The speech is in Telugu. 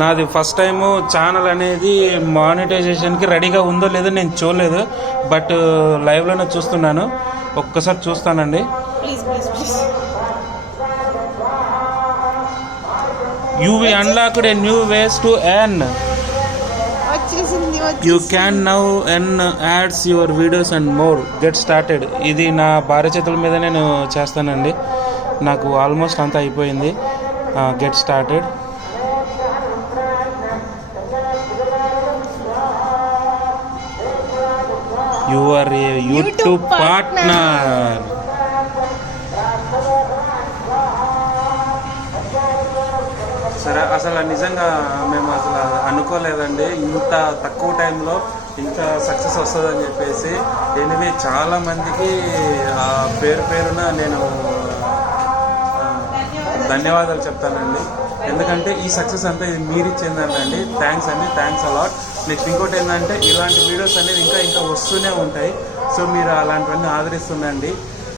నాది ఫస్ట్ టైము ఛానల్ అనేది మానిటైజేషన్కి రెడీగా ఉందో లేదో నేను చూడలేదు, బట్ లైవ్లోనే చూస్తున్నాను. ఒక్కసారి చూస్తానండి. UV unlocked a new ways to earn. You can now earn ads your videos and more. Get started. ఇది నా భార్య చేతుల మీద నేను చేస్తానండి. నాకు ఆల్మోస్ట్ అంతా అయిపోయింది. Get started. You are a YouTube partner. సరే, అసలు నిజంగా మేము అసలు అనుకోలేదండి ఇంత తక్కువ టైంలో ఇంత సక్సెస్ వస్తుందని చెప్పేసి. ఎనివే చాలామందికి పేరున నేను ధన్యవాదాలు చెప్తానండి. ఎందుకంటే ఈ సక్సెస్ అంతా ఇది మీరిచ్చిందండి. థ్యాంక్స్ అండి, థ్యాంక్స్ అలాట్. నెక్స్ట్ ఇంకోటి ఏంటంటే ఇలాంటి వీడియోస్ అనేది ఇంకా వస్తూనే ఉంటాయి. సో మీరు అలాంటివన్నీ ఆదరిస్తుండండి.